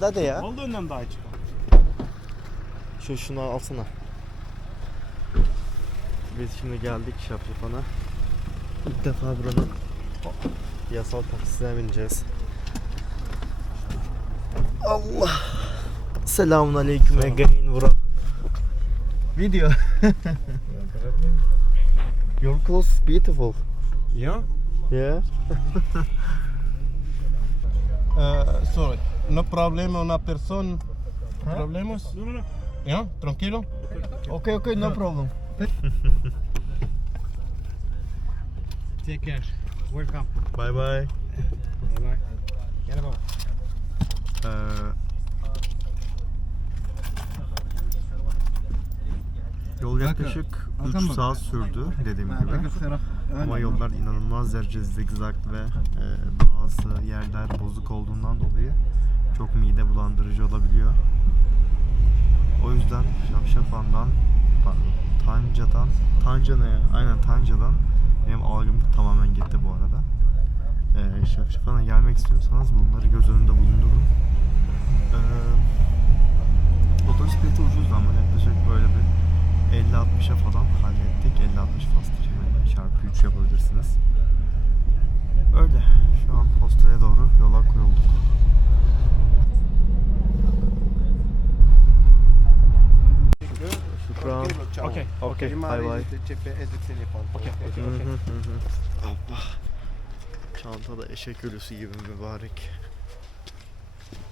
Hadi hadi ya. Oldu önden daha çık. Şu şunu alsana. Biz şimdi geldik Şapşafan'a. İlk defa buranın yasal taksisine bineceğiz. Allah. Selamun aleyküm again bro. Video. Your clothes beautiful. Ya? Yeah. Uh, sorry, no problema una persona. Problemas? No, no, no. Yeah, tranquilo. Okay, okay, no problem. Take care. Welcome. Bye bye. Bye bye. Gel baba. Ee, Yol yaklaşık 3 saat sürdü dediğim gibi. Ama yollar inanılmaz derecede zigzag ve e, bazı yerler bozuk olduğundan dolayı çok mide bulandırıcı olabiliyor. O yüzden Şapşafan'dan, pardon, Tanca'dan, Tanca ne ya? Aynen Tanca'dan benim algım tamamen gitti bu arada. E, Şapşafan'a gelmek istiyorsanız bunları göz önünde bulundurun. E, otobüs bileti ucuzdu ama yaklaşık böyle bir 50-60'a falan hallettik. 50-60 fast çarpı 3 yapabilirsiniz. Öyle. Şu an hostele doğru yola koyulduk. Şükran. Okay. Bye bye. Okay. Hı hı hı hı. Allah. Çantada eşek ölüsü gibi mübarek.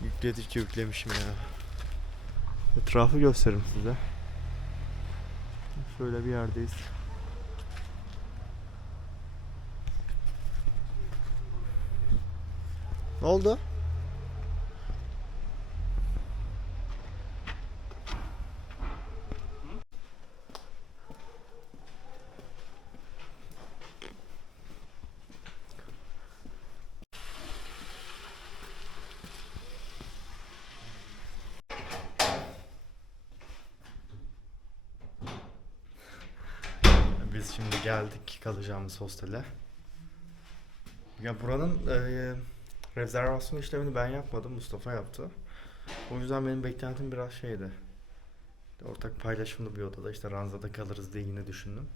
Yükledikçe yüklemişim ya. Etrafı gösteririm size. Şöyle bir yerdeyiz. Ne oldu? Biz şimdi geldik kalacağımız hostele. Ya buranın e, rezervasyon işlemini ben yapmadım, Mustafa yaptı. O yüzden benim beklentim biraz şeydi. Ortak paylaşımlı bir odada işte ranzada kalırız diye yine düşündüm.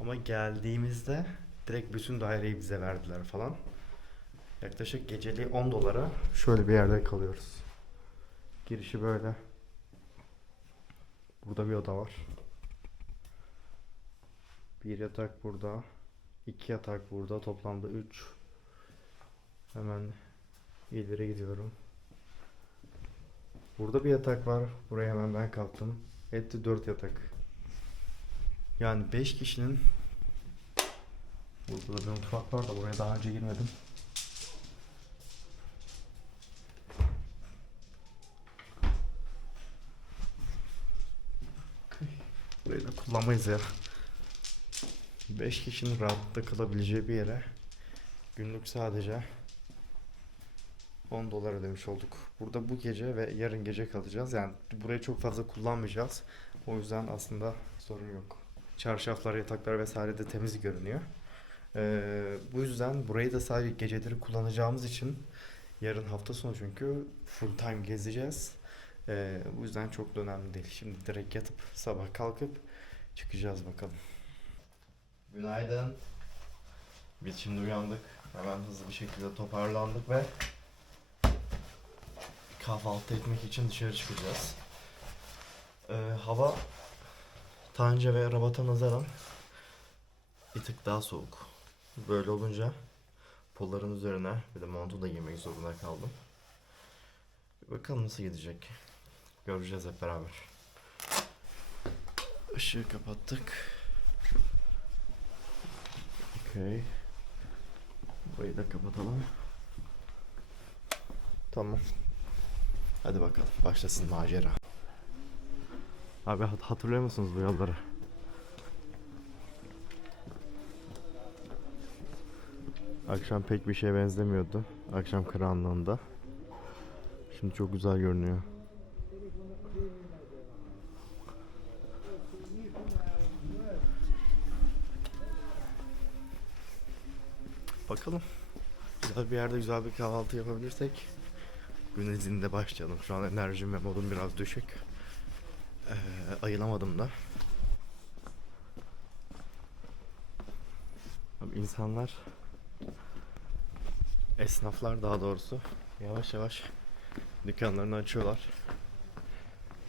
Ama geldiğimizde direkt bütün daireyi bize verdiler falan. Yaklaşık geceliği 10 dolara şöyle bir yerde kalıyoruz. Girişi böyle. Burada bir oda var. Bir yatak burada. iki yatak burada. Toplamda 3. Hemen ileri gidiyorum. Burada bir yatak var. Buraya hemen ben kalktım. Etti 4 yatak. Yani 5 kişinin Burada da bir mutfak var da buraya daha önce girmedim. Burayı da kullanmayız ya. 5 kişinin rahatlıkla kalabileceği bir yere günlük sadece 10 dolar ödemiş olduk. Burada bu gece ve yarın gece kalacağız. Yani burayı çok fazla kullanmayacağız. O yüzden aslında sorun yok. Çarşaflar, yataklar vesaire de temiz görünüyor. Ee, bu yüzden burayı da sadece geceleri kullanacağımız için yarın hafta sonu çünkü full time gezeceğiz. Ee, bu yüzden çok da önemli değil. Şimdi direkt yatıp sabah kalkıp çıkacağız bakalım. Günaydın. Biz şimdi uyandık. Hemen hızlı bir şekilde toparlandık ve kahvaltı etmek için dışarı çıkacağız. Ee, hava Tanca ve Rabat'a nazaran bir tık daha soğuk. Böyle olunca polların üzerine bir de montu da giymek zorunda kaldım. Bakalım nasıl gidecek. Göreceğiz hep beraber. Işığı kapattık. Okey. Burayı da kapatalım. Tamam. Hadi bakalım başlasın macera. Abi hat- hatırlıyor musunuz bu yolları? Akşam pek bir şeye benzemiyordu. Akşam karanlığında. Şimdi çok güzel görünüyor. Bakalım. Güzel bir yerde güzel bir kahvaltı yapabilirsek Gün izinde başlayalım. Şu an enerjim ve modum biraz düşük. Ee, ayılamadım da. Abi insanlar esnaflar daha doğrusu yavaş yavaş dükkanlarını açıyorlar.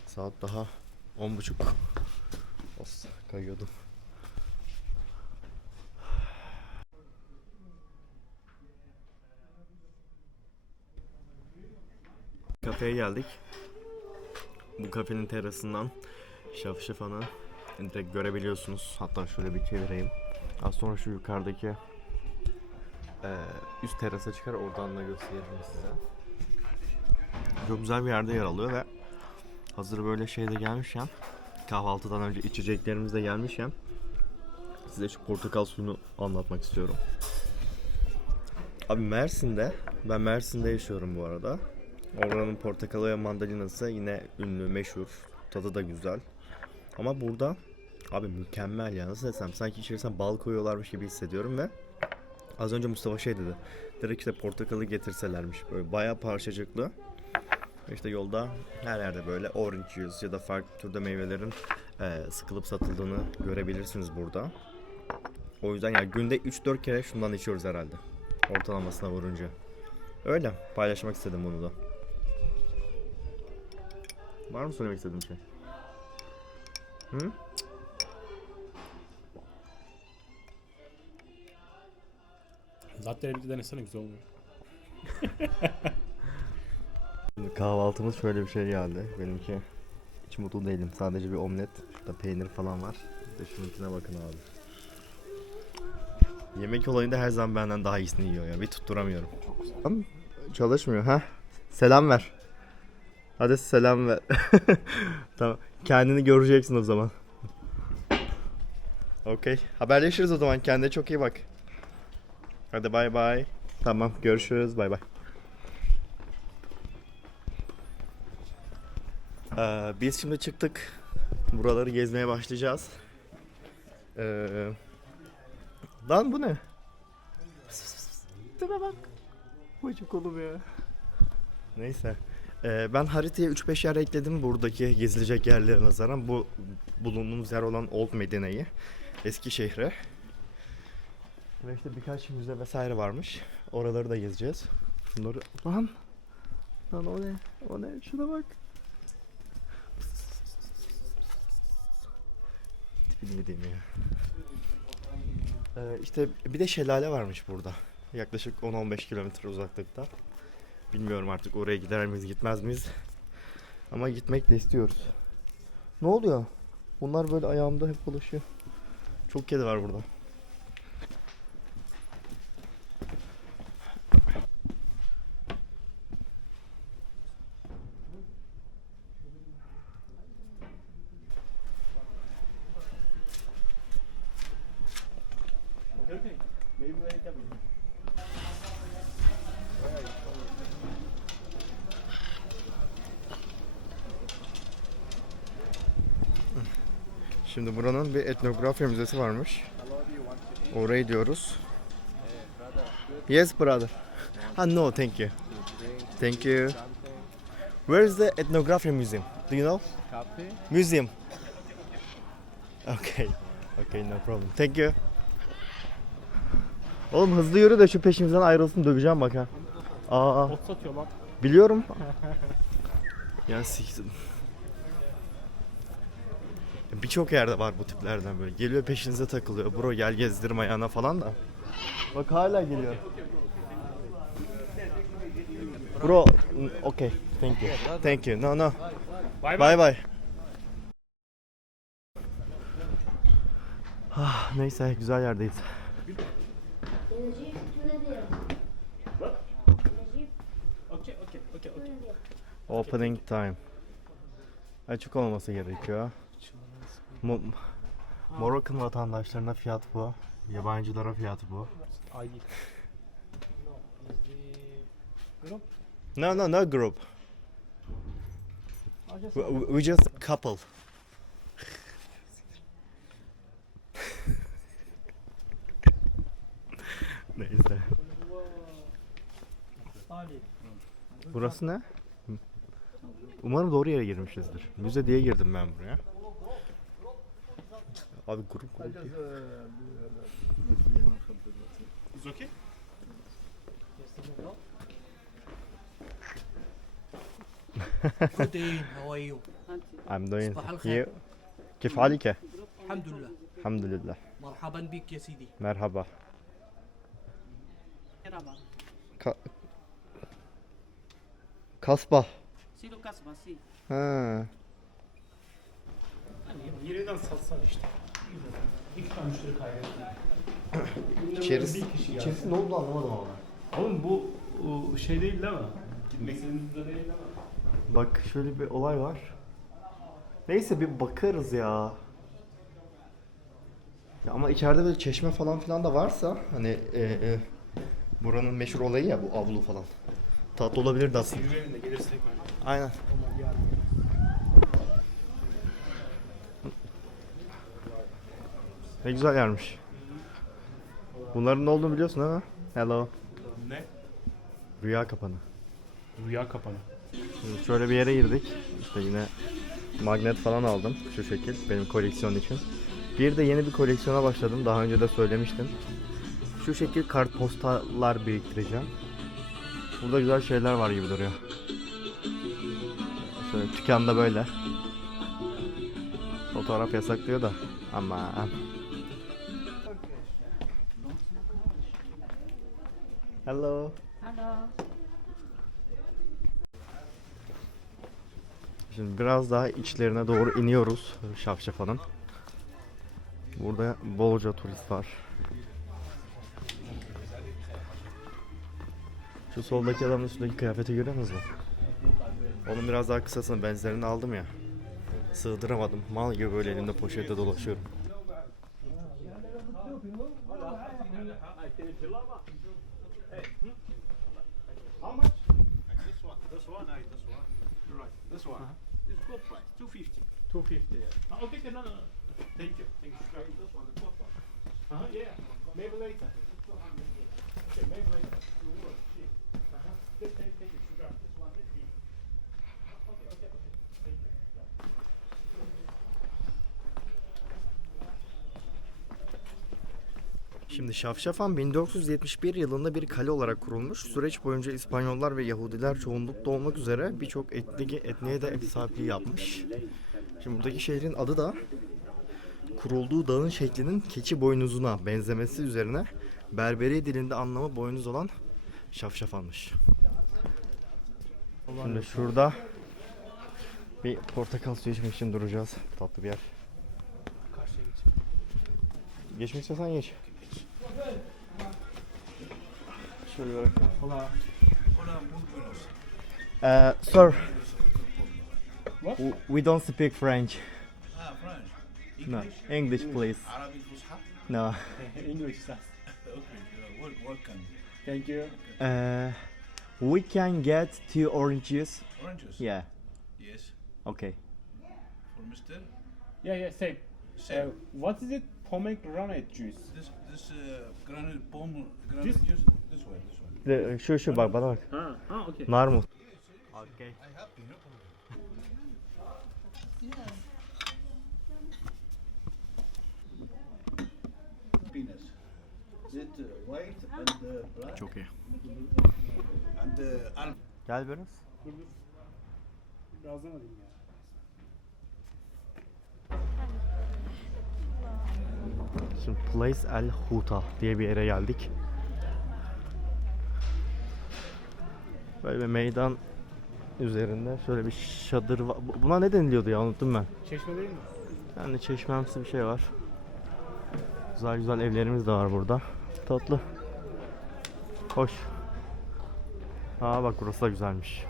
Saat daha on buçuk. Os kayıyordum. Kafeye geldik. Bu kafenin terasından Şafşafan'ı direkt görebiliyorsunuz. Hatta şöyle bir çevireyim. Az sonra şu yukarıdaki eee, üst terasa çıkar oradan da gösteririm size. Çok güzel bir yerde yer alıyor ve hazır böyle şeyde gelmişken kahvaltıdan önce içeceklerimiz de gelmişken size şu portakal suyunu anlatmak istiyorum. Abi Mersin'de, ben Mersin'de yaşıyorum bu arada. Oranın portakalı ve mandalinası yine ünlü, meşhur. Tadı da güzel. Ama burada abi mükemmel ya. Nasıl desem sanki içerisine bal koyuyorlarmış gibi hissediyorum ve az önce Mustafa şey dedi. Direkt işte portakalı getirselermiş. Böyle bayağı parçacıklı. İşte yolda her yerde böyle orange juice ya da farklı türde meyvelerin eee, sıkılıp satıldığını görebilirsiniz burada. O yüzden yani günde 3-4 kere şundan içiyoruz herhalde. Ortalamasına vurunca. Öyle. Paylaşmak istedim bunu da. Var mı söylemek istediğin şey? Hı? Zaten bir denesene güzel oluyor. Kahvaltımız şöyle bir şey geldi. Benimki hiç mutlu değilim. Sadece bir omlet. Şurada peynir falan var. Bir de şununkine bakın abi. Yemek olayında her zaman benden daha iyisini yiyor ya. Bir tutturamıyorum. Tamam. Çalışmıyor ha. Selam ver. Hadi selam ver. tamam. Kendini göreceksin o zaman. Okey. Haberleşiriz o zaman. Kendine çok iyi bak. Hadi bay bay. Tamam görüşürüz. Bay bay. Ee, biz şimdi çıktık. Buraları gezmeye başlayacağız. Ee, lan bu ne? Tipe bak. Bacık oğlum ya. Neyse. Ee, ben haritaya 3-5 yer ekledim buradaki gezilecek yerlere nazaran. Bu bulunduğumuz yer olan Old Medine'yi. Eski şehre. Ve işte birkaç müze vesaire varmış. Oraları da gezeceğiz. Şunları... Lan! Lan o ne? O ne? Şuna bak. Tipini yediğim ya. Ee, işte bir de şelale varmış burada. Yaklaşık 10-15 kilometre uzaklıkta. Bilmiyorum artık oraya gider miyiz gitmez miyiz. Ama gitmek de istiyoruz. Ne oluyor? Bunlar böyle ayağımda hep dolaşıyor. Çok kedi var burada. Şimdi buranın bir etnografya müzesi varmış. Oraya diyoruz. Yes brother. Ah no thank you. Thank you. Where is the ethnography museum? Do you know? Cafe? Museum. Okay. Okay no problem. Thank you. Oğlum hızlı yürü de şu peşimizden ayrılsın döveceğim bak ha. Aa Ot satıyor lan. biliyorum. ya siktir. Birçok yerde var bu tiplerden böyle. Geliyor peşinize takılıyor. Bro gel gezdirme ayağına falan da. Bak hala geliyor. Bro, okay. Thank you. Thank you. No no. Bay Bye bye. Ah, neyse güzel yerdeyiz. Opening time. Açık olması gerekiyor. Mo- Moroccan vatandaşlarına fiyat bu. Yabancılara fiyat bu. No no no group. We, we just couple. Neyse. Burası ne? Umarım doğru yere girmişizdir. Müze diye girdim ben buraya. Abi grup grup. değil. It's okay? Good day, how are you? I'm doing صباح الخير. you. كيف حالك؟ الحمد لله الحمد لله. مرحبا بك يا سيدي Merhaba. Ka- Kasbah. Silo kasma, si. Ha. Yeniden satsan işte. İki tane müşteri kaybettim. İçerisi, içerisi ne oldu anlamadım ama. Oğlum bu o, şey değil değil mi? Gitmek istediğinizde değil değil mi? Bak şöyle bir olay var. Neyse bir bakarız ya. ya ama içeride böyle çeşme falan filan da varsa hani e, e, buranın meşhur olayı ya bu avlu falan. Tatlı olabilirdi aslında. Aynen. Ne güzel yermiş. Bunların ne olduğunu biliyorsun mi? Hello. Ne? Rüya kapanı. Rüya kapanı. Şimdi şöyle bir yere girdik. İşte yine magnet falan aldım şu şekil benim koleksiyon için. Bir de yeni bir koleksiyona başladım. Daha önce de söylemiştim. Şu şekil kartpostallar biriktireceğim. Burada güzel şeyler var gibi duruyor. Şöyle dükkanda böyle. Fotoğraf yasaklıyor da. Ama Hello. Hello. Şimdi biraz daha içlerine doğru iniyoruz Şafşafa'nın. Burada bolca turist var. Şu soldaki adamın üstündeki kıyafeti görüyor musunuz? Onun biraz daha kısasını benzerini aldım ya. Sığdıramadım. Mal gibi böyle elimde poşette dolaşıyorum. This one, this one, aye, this one. You're right, this one. It's good price, two fifty. 250 yeah. Ah, no, no, no. Thank you. Thank you. This one, the good one. Uh-huh, yeah. Maybe later. Okay, maybe later. You will. Yeah. Take, take, take it. Sugar. This one is big. Okay, okay, okay. Thank you. Yeah. Şimdi Şafşafan 1471 yılında bir kale olarak kurulmuş. Süreç boyunca İspanyollar ve Yahudiler çoğunlukta olmak üzere birçok etniğe, etniğe de ev sahipliği yapmış. Şimdi buradaki şehrin adı da kurulduğu dağın şeklinin keçi boynuzuna benzemesi üzerine Berberi dilinde anlamı boynuz olan Şafşafanmış. Şimdi şurada bir portakal suyu içmek için duracağız. Tatlı bir yer. Geçmek istiyorsan geç. Şöyle bırak. Hola. Uh, sir. What? w- We don't speak French. Ah, French. No, English? Please. Arabic Fusha? No. English sir. Okay, uh, wel- welcome. Thank you. Uh, we can get two oranges. Oranges? Yeah. Yes. Okay. For Mr. Yeah, yeah, same. Same. Uh, what is it? Pomegranate juice. this this uh, granite palm granite This- juice. This one, this one. De, şu şu bak bana bak. Ha, ha, okay. Narmut. Okay. I happy, no problem. Penis. It uh, white and uh, black Çok iyi. and al- Gel biraz. Dur dur. Birazdan alayım ya. Şimdi Place El Huta diye bir yere geldik. Böyle bir meydan üzerinde şöyle bir var. Bu- Buna ne deniliyordu ya unuttum ben. Çeşme değil mi? Yani çeşmemsi bir şey var. Güzel güzel evlerimiz de var burada. Tatlı. Hoş. Aa bak burası da güzelmiş.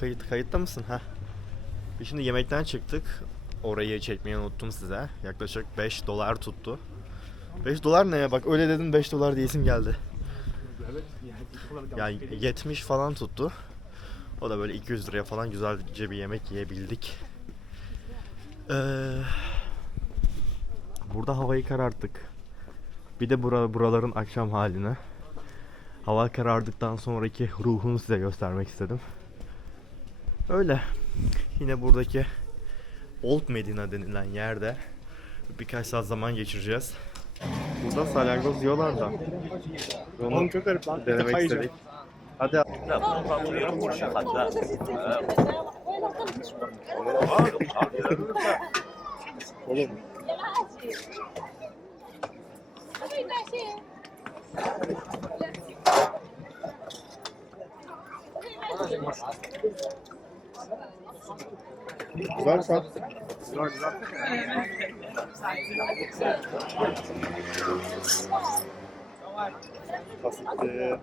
Kayıt kayıtta mısın ha? Şimdi yemekten çıktık. Orayı çekmeyi unuttum size. Yaklaşık 5 dolar tuttu. 5 dolar ne ya? Bak öyle dedin 5 dolar diyesim geldi. Ya 70 falan tuttu. O da böyle 200 liraya falan güzelce bir yemek yiyebildik. Ee, burada havayı kararttık. Bir de bura, buraların akşam halini. Hava karardıktan sonraki ruhunu size göstermek istedim. Öyle. Yine buradaki Old Medina denilen yerde birkaç saat zaman geçireceğiz. Burada salyangoz yiyorlar da. Onu çok garip lan. denemek istedik. Hadi Oğlum. Güzel sat. Güzel güzel. Basitti.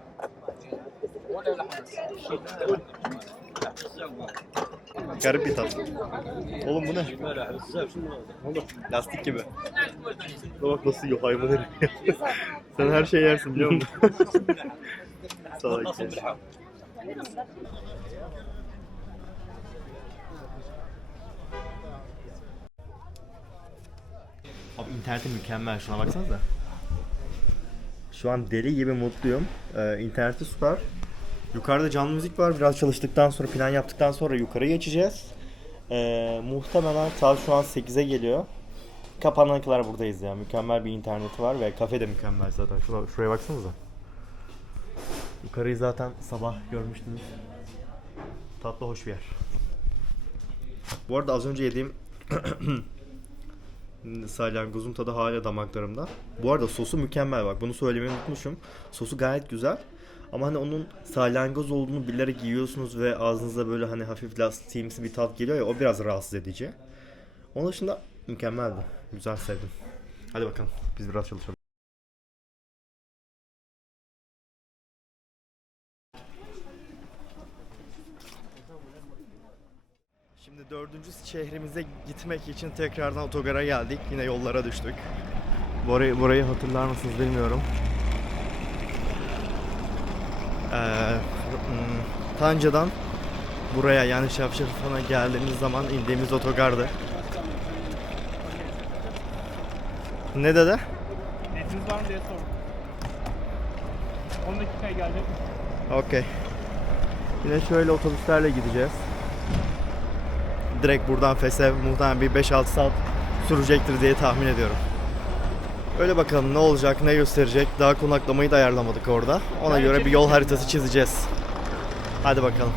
garip bir tat. Oğlum bu ne? Oğlum lastik gibi. Bak nasıl yiyor hayvan herif. Sen her şeyi yersin biliyor musun? Salak ya. İnterneti mükemmel şuna baksanıza. Şu an deli gibi mutluyum. Ee, interneti süper. Yukarıda canlı müzik var. Biraz çalıştıktan sonra, plan yaptıktan sonra yukarı geçeceğiz. Ee, muhtemelen saat şu an 8'e geliyor. Kapanana kadar buradayız ya. Mükemmel bir interneti var ve kafe de mükemmel zaten. Şuna, şuraya baksanıza. Yukarıyı zaten sabah görmüştünüz. Tatlı hoş bir yer. Bu arada az önce yediğim salyangozun tadı hala damaklarımda. Bu arada sosu mükemmel bak bunu söylemeyi unutmuşum. Sosu gayet güzel. Ama hani onun salyangoz olduğunu bilerek yiyorsunuz ve ağzınıza böyle hani hafif lastiğimsi bir tat geliyor ya o biraz rahatsız edici. Onun dışında mükemmeldi. Güzel sevdim. Hadi bakalım biz biraz çalışalım. Şimdi dördüncü şehrimize gitmek için tekrardan otogara geldik. Yine yollara düştük. Burayı, burayı hatırlar mısınız bilmiyorum. Ee, hmm, Tanca'dan buraya yani Şapşafan'a geldiğimiz zaman indiğimiz otogardı. Ne dedi? Netiniz var mı diye sordum. 10 dakikaya geldi. Okey. Yine şöyle otobüslerle gideceğiz. Direkt buradan Fes'e muhtemelen bir 5-6 saat sürecektir diye tahmin ediyorum. Öyle bakalım ne olacak, ne gösterecek. Daha konaklamayı da ayarlamadık orada. Ona göre bir yol haritası çizeceğiz. Hadi bakalım.